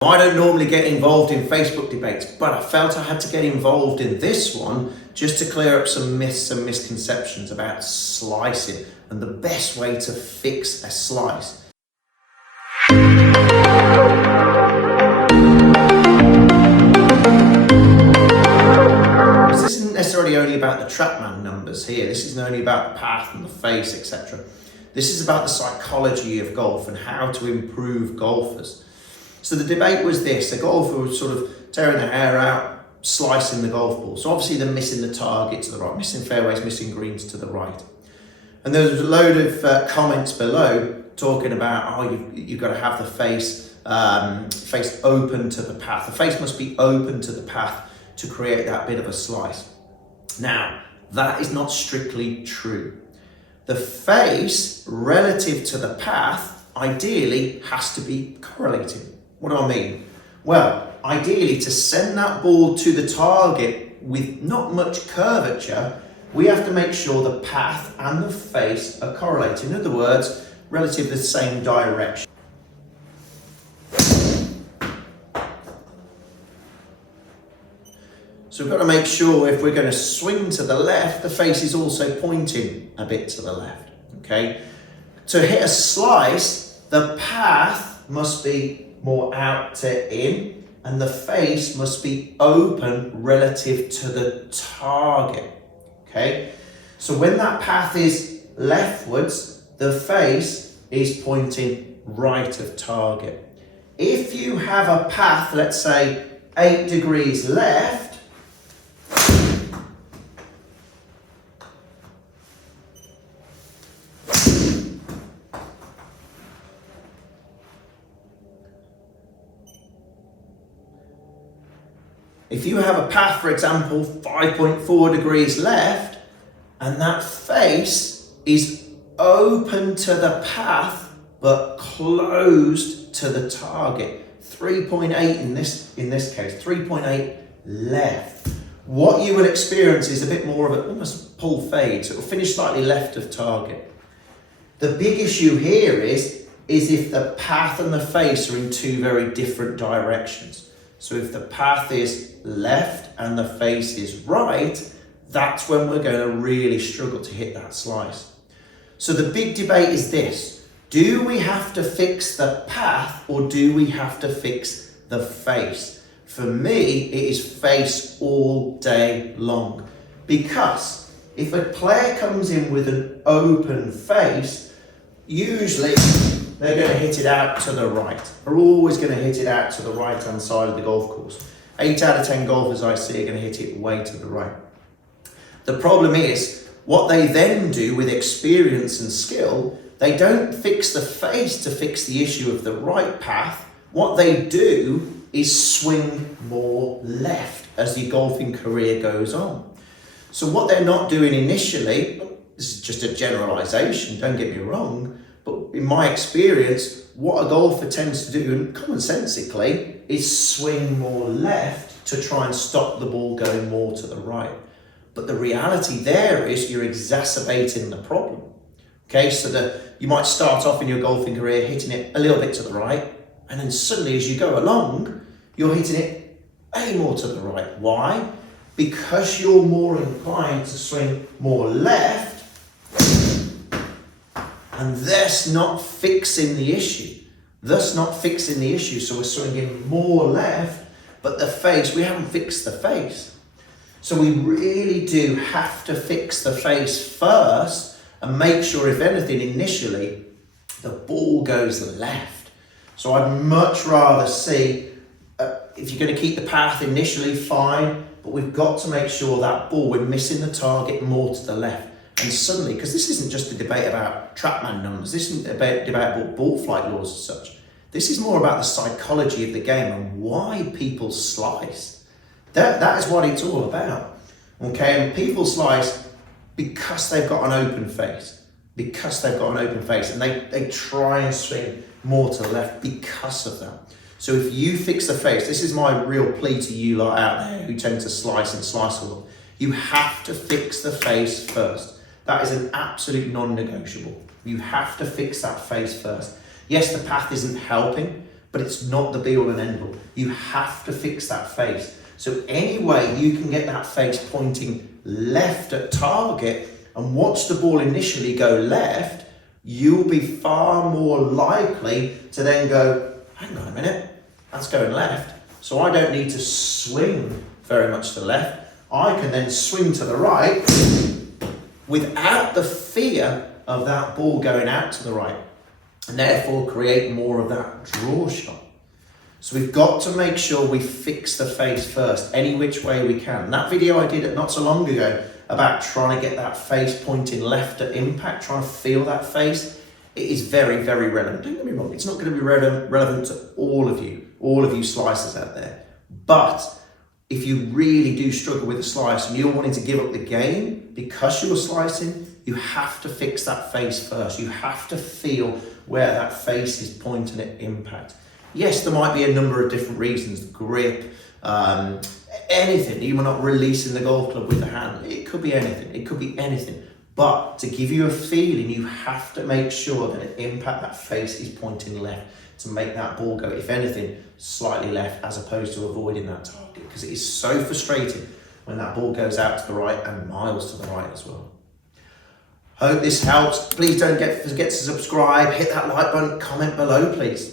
I don't normally get involved in Facebook debates, but I felt I had to get involved in this one just to clear up some myths and misconceptions about slicing and the best way to fix a slice. This isn't necessarily only about the TrackMan numbers here. This isn't only about the path and the face, etc. This is about the psychology of golf and how to improve golfers. So the debate was this: a golfer was sort of tearing their hair out, slicing the golf ball. So obviously they're missing the target to the right, missing fairways, missing greens to the right. And there was a load of comments below talking about, oh, you've got to have the face open to the path. The face must be open to the path to create that bit of a slice. Now, that is not strictly true. The face relative to the path ideally has to be correlating. What do I mean? Well, ideally, to send that ball to the target with not much curvature, we have to make sure the path and the face are correlated. In other words, relative to the same direction. So we've got to make sure if we're going to swing to the left, the face is also pointing a bit to the left, okay? To hit a slice, the path must be more out to in, and the face must be open relative to the target, okay? So when that path is leftwards, the face is pointing right of target. If you have a path, let's say 8 degrees left, if you have a path, for example, 5.4 degrees left, and that face is open to the path, but closed to the target, 3.8 in this case, 3.8 left. What you will experience is a bit more of an almost pull fade, so it will finish slightly left of target. The big issue here is if the path and the face are in two very different directions. So if the path is left and the face is right, that's when we're going to really struggle to hit that slice. So the big debate is this: do we have to fix the path or do we have to fix the face? For me, it is face all day long. Because if a player comes in with an open face, usually they're going to hit it out to the right. They're always going to hit it out to the right-hand side of the golf course. 8 out of 10 golfers I see are going to hit it way to the right. The problem is, what they then do with experience and skill, they don't fix the face to fix the issue of the right path. What they do is swing more left as the golfing career goes on. So what they're not doing initially, this is just a generalization, don't get me wrong, but in my experience, what a golfer tends to do, and commonsensically, is swing more left to try and stop the ball going more to the right. But the reality there is you're exacerbating the problem. Okay, so you might start off in your golfing career hitting it a little bit to the right, and then suddenly as you go along, you're hitting it way more to the right. Why? Because you're more inclined to swing more left, and thus not fixing the issue. So we're swinging more left, but the face, we haven't fixed the face. So we really do have to fix the face first and make sure, if anything, initially, the ball goes left. So I'd much rather see, if you're going to keep the path initially, fine, but we've got to make sure that ball, we're missing the target more to the left. And suddenly, because this isn't just a debate about TrackMan numbers, this isn't a debate about ball flight laws as such. This is more about the psychology of the game and why people slice. That is what it's all about. Okay, and people slice because they've got an open face. And they try and swing more to the left because of that. So if you fix the face, this is my real plea to you lot out there who tend to slice a lot. You have to fix the face first. That is an absolute non-negotiable. You have to fix that face first. Yes, the path isn't helping, but it's not the be all and end all. You have to fix that face. So any way you can get that face pointing left at target and watch the ball initially go left, you'll be far more likely to then go, hang on a minute, that's going left. So I don't need to swing very much to the left. I can then swing to the right without the fear of that ball going out to the right, and therefore create more of that draw shot. So we've got to make sure we fix the face first, any which way we can. That video I did not so long ago about trying to get that face pointing left at impact, trying to feel that face, it is very, very relevant. Don't get me wrong, it's not going to be relevant to all of you slicers out there. But if you really do struggle with a slice and you're wanting to give up the game because you're slicing, you have to fix that face first. You have to feel where that face is pointing at impact. Yes, there might be a number of different reasons, grip, anything. You might not releasing the golf club with the hand. It could be anything. It could be anything. But to give you a feeling, you have to make sure that at impact that face is pointing left to make that ball go, if anything, slightly left as opposed to avoiding that target, because it is so frustrating when that ball goes out to the right and miles to the right as well. Hope this helps. Please don't forget to subscribe, hit that like button, comment below please.